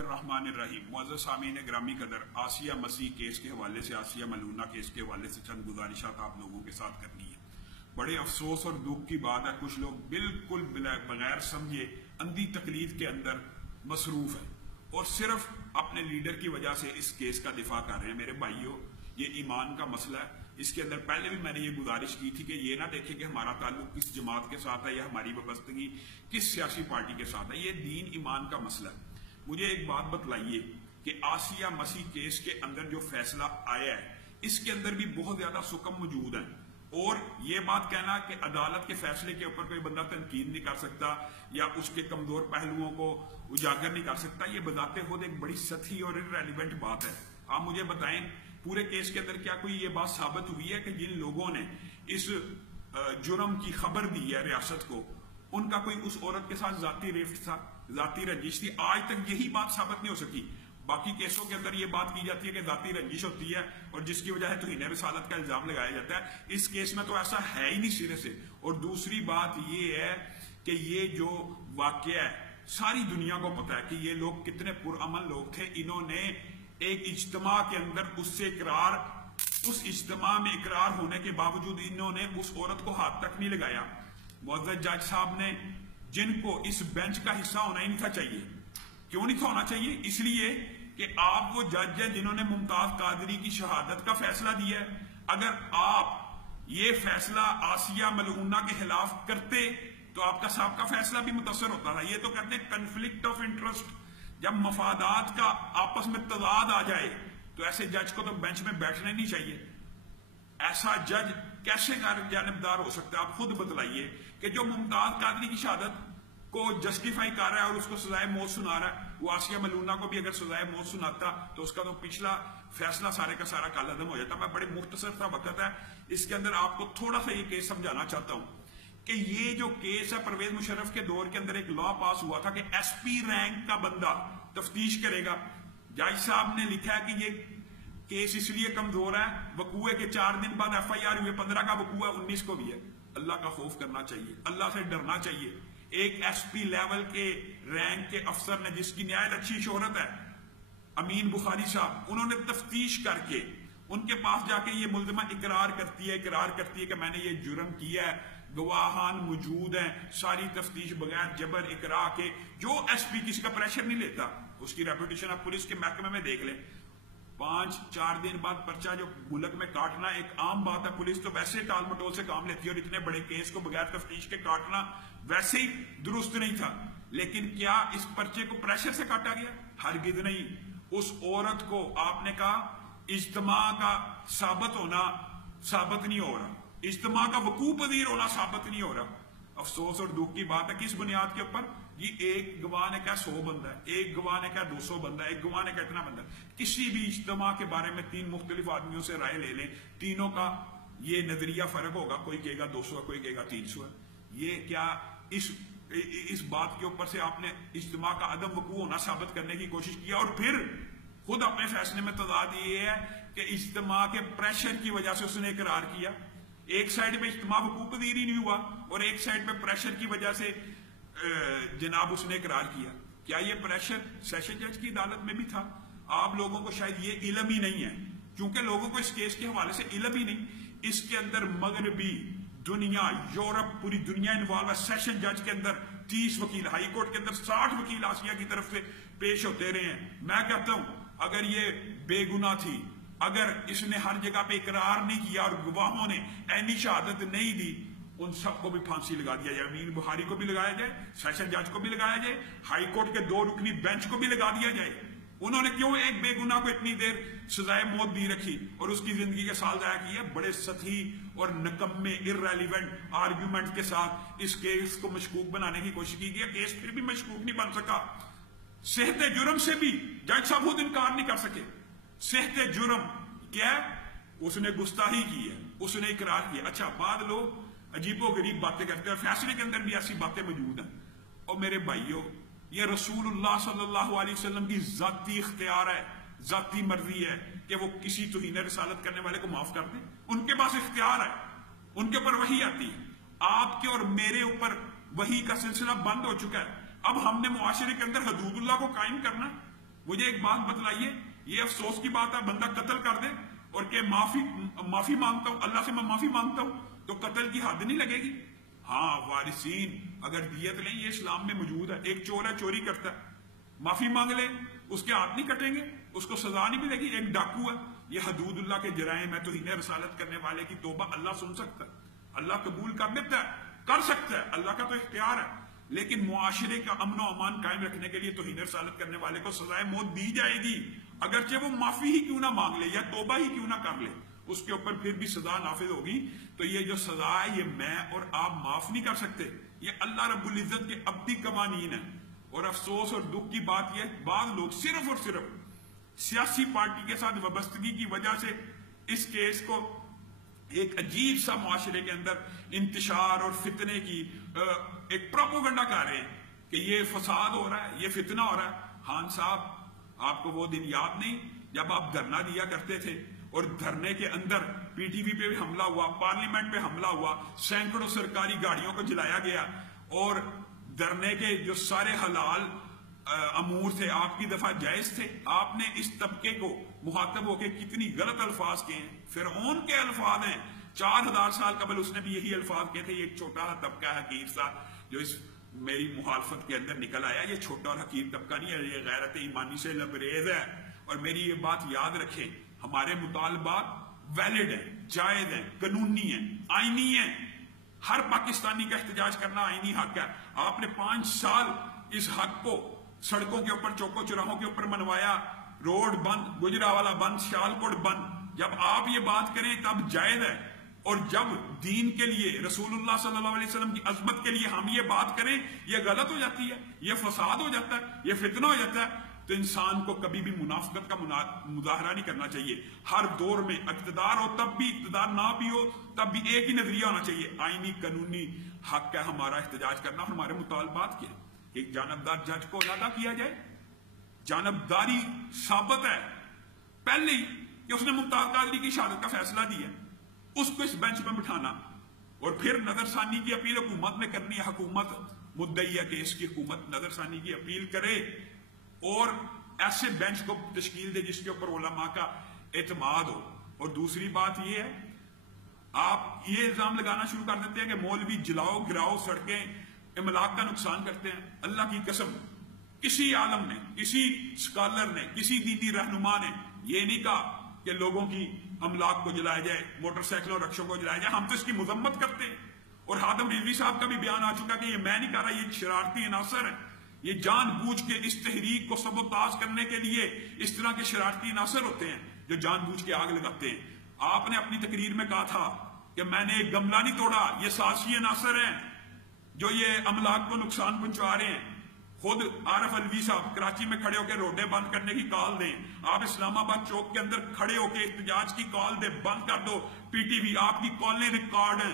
الرحمن الرحیم. معزز سامعین گرامی قدر، آسیہ مسیح کیس کے حوالے سے، آسیہ ملعونہ کیس کے حوالے سے چند گزارشات آپ لوگوں کے ساتھ کرنی ہے. بڑے افسوس اور دکھ کی بات ہے، کچھ لوگ بالکل بغیر سمجھے اندھی تقلید کے اندر مصروف ہیں اور صرف اپنے لیڈر کی وجہ سے اس کیس کا دفاع کر رہے ہیں. میرے بھائیوں، یہ ایمان کا مسئلہ ہے. اس کے اندر پہلے بھی میں نے یہ گزارش کی تھی کہ یہ نہ دیکھیں کہ ہمارا تعلق کس جماعت کے ساتھ ہے یا ہماری وابستگی کس سیاسی پارٹی کے ساتھ ہے. یہ دین ایمان کا مسئلہ ہے. مجھے ایک بات بتلائیے کہ آسیہ مسیح کیس کے اندر جو فیصلہ آیا ہے اس کے اندر بھی بہت زیادہ سکم موجود ہیں، اور یہ بات کہنا کہ عدالت کے فیصلے کے اوپر کوئی بندہ تنقید نہیں کر سکتا یا اس کے کمزور پہلوؤں کو اجاگر نہیں کر سکتا، یہ بذات خود ایک بڑی سطحی اور irrelevant بات ہے. آپ مجھے بتائیں پورے کیس کے اندر کیا کوئی یہ بات ثابت ہوئی ہے کہ جن لوگوں نے اس جرم کی خبر دی ہے ریاست کو، ان کا کوئی اس عورت کے ساتھ ذاتی ریفٹ تھا، ذاتی رنجش تھی؟ آج تک یہی بات ثابت نہیں ہو سکی. باقی کیسوں کے اندر یہ بات کی جاتی ہے کہ ذاتی رنجش ہوتی ہے اور جس کی وجہ ہے توہین رسالت کا الزام لگایا جاتا ہے. اس کیس میں تو ایسا ہے ہی نہیں سرے سے. اور دوسری بات یہ ہے کہ یہ جو واقعہ ہے ساری دنیا کو پتا ہے کہ یہ لوگ کتنے پرامن لوگ تھے. انہوں نے ایک اجتماع کے اندر اس اجتماع میں اقرار ہونے کے باوجود انہوں نے اس عورت کو ہاتھ تک نہیں لگایا. معزز جج صاحب نے، جن کو اس بینچ کا حصہ ہونا ہی نہیں تھا چاہیے. کیوں نہیں تھا ہونا چاہیے؟ اس لیے کہ آپ وہ جج ہیں جنہوں نے ممتاز قادری کی شہادت کا فیصلہ دیا ہے. اگر آپ یہ فیصلہ آسیہ ملعونہ کے خلاف کرتے تو آپ کا صاحب کا فیصلہ بھی متاثر ہوتا تھا. یہ تو کہتے ہیں کنفلکٹ آف انٹرسٹ. جب مفادات کا آپس میں تضاد آ جائے تو ایسے جج کو تو بینچ میں بیٹھنا ہی نہیں چاہیے. ایسا جج کیسے جانبدار ہو سکتا ہے؟ آپ خود بتلائیے کہ جو ممتاز قادری کی شہادت کو جسٹیفائی کر رہا ہے اور اس کو سزائے موت سنا رہا ہے، وہ آسیہ ملعونہ کو بھی اگر سزائے موت سناتا تو اس کا تو پچھلا فیصلہ سارے کا سارا کالعدم ہو جاتا. میں بڑے مختصر سا وقت ہے اس کے اندر آپ کو تھوڑا سا یہ کیس سمجھانا چاہتا ہوں کہ یہ جو کیس ہے پرویز مشرف کے دور کے اندر ایک لا پاس ہوا تھا کہ ایس پی رینک کا بندہ تفتیش کرے گا. جج صاحب نے لکھا ہے کہ یہ کیس اس لیے کمزور ہے، وقوع کے 4 دن بعد ایف آئی آر ہوئے، 15 کا وقوع ہے، 19 کو بھی ہے. اللہ کا خوف کرنا چاہیے، اللہ سے ڈرنا چاہیے. ایک ایس پی لیول کے رینک کے افسر نے، جس کی نہایت اچھی شہرت ہے، امین بخاری صاحب، انہوں نے تفتیش کر کے ان کے پاس جا کے یہ ملزمہ اقرار کرتی ہے کہ میں نے یہ جرم کیا ہے، گواہان موجود ہیں، ساری تفتیش بغیر جبر اقرا کے. جو ایس پی کسی کا پریشر نہیں لیتا، اس کی ریپوٹیشن آپ پولیس کے محکمے میں دیکھ لیں. 5-4 دن بعد پرچہ جو ملک میں کاٹنا ایک عام بات ہے. پولیس تو ویسے ٹال مٹول سے کام لیتی ہے اور اتنے بڑے کیس کو بغیر تفتیش کے کاٹنا ویسے ہی درست نہیں تھا. لیکن کیا اس پرچے کو پریشر سے کاٹا گیا؟ ہرگز نہیں. اس عورت کو آپ نے کہا اجتماع کا ثابت ہونا ثابت نہیں ہو رہا، اجتماع کا وقوع پذیر ہونا ثابت نہیں ہو رہا. افسوس اور دکھ کی بات ہے. کس بنیاد کے اوپر؟ یہ ایک گواہ نے کہا 100 بندہ ہے، ایک گواہ نے کہا 200 بندہ ہے، ایک گواہ نے کہا اتنا بندہ ہے. کسی بھی اجتماع کے بارے میں 3 مختلف آدمیوں سے رائے لے لیں، تینوں کا یہ نظریہ فرق ہوگا. کوئی کہے گا 200 ہے، کوئی کہے گا 300 ہے. یہ کیا اس بات کے اوپر سے آپ نے اجتماع کا عدم وقوع ہونا ثابت کرنے کی کوشش کیا اور پھر خود اپنے فیصلے میں تضاد یہ ہے کہ اجتماع کے پریشر کی وجہ سے اس نے اقرار کیا. ایک سائڈ پہ اجتماع وقوع پذیر ہی نہیں ہوا اور ایک سائڈ پہ پریشر کی وجہ سے جناب اس نے اقرار کیا. کیا یہ پریشر سیشن جج کی عدالت میں بھی تھا؟ آپ لوگوں کو شاید یہ علم ہی نہیں ہے، کیونکہ لوگوں کو اس کیس کے حوالے سے علم ہی نہیں. اس کے اندر مغربی دنیا، یورپ، پوری دنیا انوالو ہے. سیشن جج کے اندر 30 وکیل، ہائی کورٹ کے اندر 60 وکیل آسیہ کی طرف سے پیش ہوتے رہے ہیں. میں کہتا ہوں اگر یہ بے گناہ تھی، اگر اس نے ہر جگہ پہ اقرار نہیں کیا اور گواہوں نے عینی شہادت نہیں دی، ان سب کو بھی پھانسی لگا دیا جائے. امین بخاری کو بھی لگایا جائے، سیشن جج کو بھی لگایا جائے، ہائی کورٹ کے 2 رکنی بینچ کو بھی لگا دیا جائے. انہوں نے کیوں ایک بے گناہ کو اتنی دیر سزائے موت دی رکھی اور اس کی زندگی کے سال ضائع کیے؟ بڑے سطحی اور نکمے irrelevant آرگیومنٹ کے ساتھ اس کیس کو مشکوک بنانے کی کوشش کی گئی. کیس پھر بھی مشکوک نہیں بن سکا. صحت جرم سے بھی جج صاحب خود انکار نہیں کر سکے. صحت جرم کیا ہے؟ اس نے گستاخی کی ہے، اس نے اقرار کیا. اچھا، بعد لوگ عجیب و غریب باتیں کرتے ہیں اور فیصلے کے اندر بھی ایسی باتیں موجود ہیں. اور میرے بھائیوں، یہ رسول اللہ صلی اللہ علیہ وسلم کی ذاتی اختیار ہے، ذاتی مرضی ہے کہ وہ کسی توہین رسالت کرنے والے کو معاف کر دیں. ان کے پاس اختیار ہے، ان کے اوپر وحی آتی ہے. آپ کے اور میرے اوپر وحی کا سلسلہ بند ہو چکا ہے. اب ہم نے معاشرے کے اندر حدود اللہ کو قائم کرنا. مجھے ایک بات بتلائیے، یہ افسوس کی بات ہے بندہ قتل کر دے اور کہ معافی مانگتا ہوں، اللہ سے میں معافی مانگتا ہوں، تو قتل کی حد نہیں لگے گی؟ ہاں وارثین اگر دیت لیں، یہ اسلام میں موجود ہے. ایک چور ہے، چوری کرتا ہے، معافی مانگ لے، اس کے ہاتھ نہیں کٹیں گے، اس کو سزا نہیں ملے گی. ایک ڈاکو ہے، یہ حدود اللہ کے جرائم ہے، توہین رسالت کرنے والے کی توبہ اللہ سن سکتا ہے، اللہ قبول کر لیتا ہے، کر سکتا ہے، اللہ کا تو اختیار ہے. لیکن معاشرے کا امن و امان قائم رکھنے کے لیے توہین رسالت کرنے والے کو سزائے موت دی جائے گی، اگرچہ وہ معافی ہی کیوں نہ مانگ لے یا توبہ ہی کیوں نہ کر لے، اس کے اوپر پھر بھی سزا نافذ ہوگی. تو یہ جو سزا ہے یہ میں اور آپ معاف نہیں کر سکتے، یہ اللہ رب العزت کے ابدی قوانین ہیں. اور افسوس اور دکھ کی بات یہ ہے، بعض لوگ صرف اور صرف سیاسی پارٹی کے ساتھ وابستگی کی وجہ سے اس کیس کو ایک عجیب سا معاشرے کے اندر انتشار اور فتنے کی ایک پروپیگنڈا کر رہے ہیں کہ یہ فساد ہو رہا ہے، یہ فتنہ ہو رہا ہے. خان صاحب آپ کو وہ دن یاد نہیں جب آپ دھرنا دیا کرتے تھے اور دھرنے کے اندر پی ٹی وی پہ بھی حملہ ہوا، پارلیمنٹ پہ حملہ ہوا، سینکڑوں سرکاری گاڑیوں کو جلایا گیا، اور دھرنے کے جو سارے حلال امور تھے آپ کی دفعہ جائز تھے. آپ نے اس طبقے کو مخاطب ہو کے کتنی غلط الفاظ کہے ہیں، فرعون کے الفاظ ہیں. 4000 سال قبل اس نے بھی یہی الفاظ کہے تھے. یہ ایک چھوٹا سا طبقہ حقیر سا جو اس میری مخالفت کے اندر نکل آیا، یہ چھوٹا اور حقیر طبقہ نہیں ہے، یہ غیرت ایمانی سے لبریز ہے. اور میری یہ بات یاد رکھیں، ہمارے مطالبات ویلڈ ہیں، جائز ہیں، قانونی ہیں، آئینی ہیں. ہر پاکستانی کا احتجاج کرنا آئینی حق ہے. آپ نے 5 سال اس حق کو سڑکوں کے اوپر، چوکوں چوراہوں کے اوپر منوایا، روڈ بند، گجرانوالہ بند، سیالکوٹ بند. جب آپ یہ بات کریں تب جائز ہے، اور جب دین کے لیے، رسول اللہ صلی اللہ علیہ وسلم کی عظمت کے لیے ہم یہ بات کریں، یہ غلط ہو جاتی ہے، یہ فساد ہو جاتا ہے، یہ فتنہ ہو جاتا ہے. تو انسان کو کبھی بھی منافقت کا مظاہرہ نہیں کرنا چاہیے. ہر دور میں اقتدار ہو تب بھی، اقتدار نہ بھی ہو تب بھی ایک ہی نظریہ ہونا چاہیے. آئینی قانونی حق ہے ہمارا احتجاج کرنا، اور ہمارے مطالبات کے ایک جانبدار جج کو علیحدہ کیا جائے. جانبداری ثابت ہے پہلے ہی کہ اس نے ممتاز قادری کی شہادت کا فیصلہ دیا، اس کو اس بینچ پہ بٹھانا اور پھر نظر ثانی کی اپیل حکومت نے کرنی ہے. حکومت مدعی ہے کہ اس کی حکومت نظر ثانی کی اپیل کرے اور ایسے بینچ کو تشکیل دے جس کے اوپر علماء کا اعتماد ہو. اور دوسری بات یہ ہے، آپ یہ الزام لگانا شروع کر دیتے ہیں کہ مولوی جلاؤ گراؤ سڑکیں املاک کا نقصان کرتے ہیں. اللہ کی قسم کسی عالم نے، کسی اسکالر نے، کسی دینی رہنما نے یہ نہیں کہا کہ لوگوں کی املاک کو جلایا جائے، موٹر سائیکلوں رکشوں کو جلایا جائے. ہم تو اس کی مذمت کرتے ہیں. اور ہادم رضوی صاحب کا بھی بیان آ چکا کہ یہ میں نہیں کہہ رہا، یہ شرارتی عناصر ہیں، یہ جان بوجھ کے اس تحریک کو سبوتاژ کرنے کے لیے اس طرح کے شرارتی عناصر ہوتے ہیں جو جان بوجھ کے آگ لگاتے ہیں. آپ نے اپنی تقریر میں کہا تھا کہ میں نے ایک گملہ نہیں توڑا، یہ سازشی عناصر ہیں جو یہ املاک کو نقصان پہنچا رہے ہیں. خود عارف الوی صاحب کراچی میں کھڑے ہو کے روڈیں بند کرنے کی کال دیں، آپ اسلام آباد چوک کے اندر کھڑے ہو کے احتجاج کی کال دیں، بند کر دو. پی ٹی وی آپ کی کالیں ریکارڈ ہیں،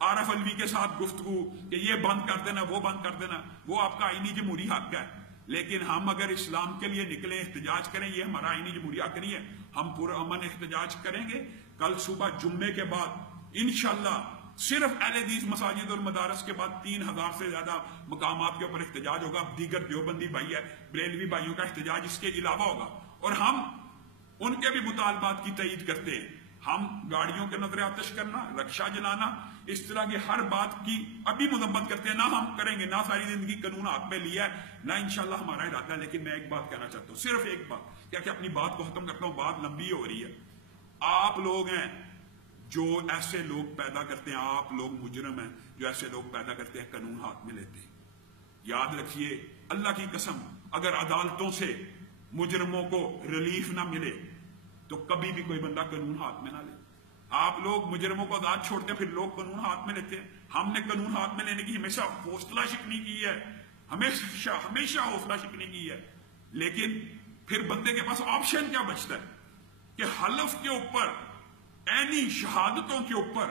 عارف الوی کے ساتھ گفتگو کہ یہ بند کر دینا، وہ بند کر دینا. وہ آپ کا آئینی جمہوری حق ہے. لیکن ہم اگر اسلام کے لیے نکلیں، احتجاج کریں، یہ ہمارا آئینی جمہوری حق نہیں ہے. ہم پرامن احتجاج کریں گے. کل صبح جمعے کے بعد انشاءاللہ صرف اہل حدیث مساجد اور مدارس کے بعد 3000 سے زیادہ مقامات کے اوپر احتجاج ہوگا. دیگر دیوبندی بھائی ہے، بریلوی بھائیوں کا احتجاج اس کے علاوہ ہوگا. اور ہم ان کے بھی مطالبات کی تائید کرتے ہیں. ہم گاڑیوں کے نظر آتش کرنا، رکشہ جلانا، اس طرح کی ہر بات کی ابھی مذمت کرتے ہیں. نہ ہم کریں گے، نہ ساری زندگی قانون ہاتھ میں لیا ہے، نہ انشاءاللہ ہمارا ارادہ ہے. لیکن میں ایک بات کہنا چاہتا ہوں، صرف ایک بات، کیا کہ اپنی بات کو ختم کرتا ہوں، بات لمبی ہو رہی ہے. آپ لوگ ہیں جو ایسے لوگ پیدا کرتے ہیں، آپ لوگ مجرم ہیں جو ایسے لوگ پیدا کرتے ہیں، قانون ہاتھ میں لیتے ہیں. یاد رکھیے، اللہ کی قسم اگر عدالتوں سے مجرموں کو ریلیف نہ ملے تو کبھی بھی کوئی بندہ قانون ہاتھ میں نہ لے. آپ لوگ مجرموں کو آزاد چھوڑتے ہیں، پھر لوگ قانون ہاتھ میں لیتے ہیں. ہم نے قانون ہاتھ میں لینے کی ہمیشہ حوصلہ شکنی کی ہے، ہمیشہ حوصلہ شکنی کی ہے. لیکن پھر بندے کے پاس آپشن کیا بچتا ہے کہ حلف کے اوپر، عینی شہادتوں کے اوپر،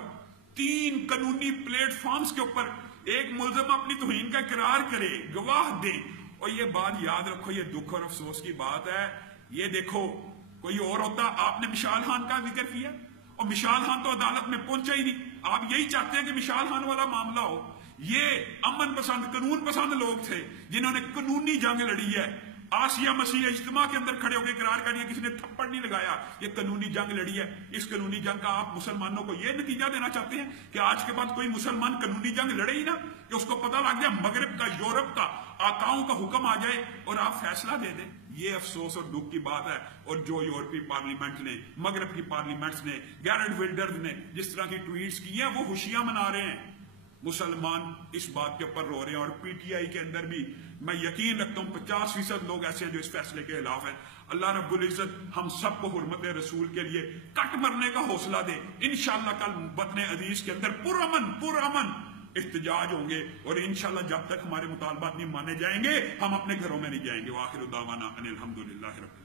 3 قانونی پلیٹ فارمز کے اوپر ایک ملزم اپنی توہین کا اقرار کرے، گواہ دیں. اور یہ بات یاد رکھو، یہ دکھ اور افسوس کی بات ہے. یہ دیکھو، کوئی اور ہوتا، آپ نے مشال خان کا ذکر کیا، اور مشال خان تو عدالت میں پہنچا ہی نہیں. آپ یہی چاہتے ہیں کہ مشال خان والا معاملہ ہو. یہ امن پسند، قانون پسند لوگ تھے جنہوں نے قانونی جنگ لڑی ہے. آسیہ مسیح اجتماع کے اندر کھڑے ہو کے اقرار کر دیا، کسی نے تھپڑ نہیں لگایا، یہ قانونی جنگ لڑی ہے۔ اس قانونی جنگ کا آپ مسلمانوں کو یہ نتیجہ دینا چاہتے ہیں کہ آج کے بعد کوئی مسلمان قانونی جنگ لڑے ہی نا، کہ اس کو پتہ لگ جائے مغرب کا، یورپ کا آقاؤں کا حکم آ جائے اور آپ فیصلہ دے دیں۔ یہ افسوس اور دکھ کی بات ہے۔ اور جو یورپی پارلیمنٹ نے، مغرب کی پارلیمنٹس نے، گیرڈ ولڈرز نے جس طرح کی ٹویٹس کی ہیں، وہ خوشیاں منا رہے ہیں۔ مسلمان اس بات کے اوپر رو رہے ہیں، اور پی ٹی آئی کے اندر بھی میں یقین رکھتا ہوں 50% لوگ ایسے ہیں جو اس فیصلے کے خلاف ہیں۔ اللہ رب العزت ہم سب کو حرمت رسول کے لیے کٹ مرنے کا حوصلہ دے۔ انشاءاللہ کل وطن عزیز کے اندر پرامن احتجاج ہوں گے، اور انشاءاللہ جب تک ہمارے مطالبات نہیں مانے جائیں گے ہم اپنے گھروں میں نہیں جائیں گے۔ وآخر دعوانا ان الحمدللہ رب العالمین۔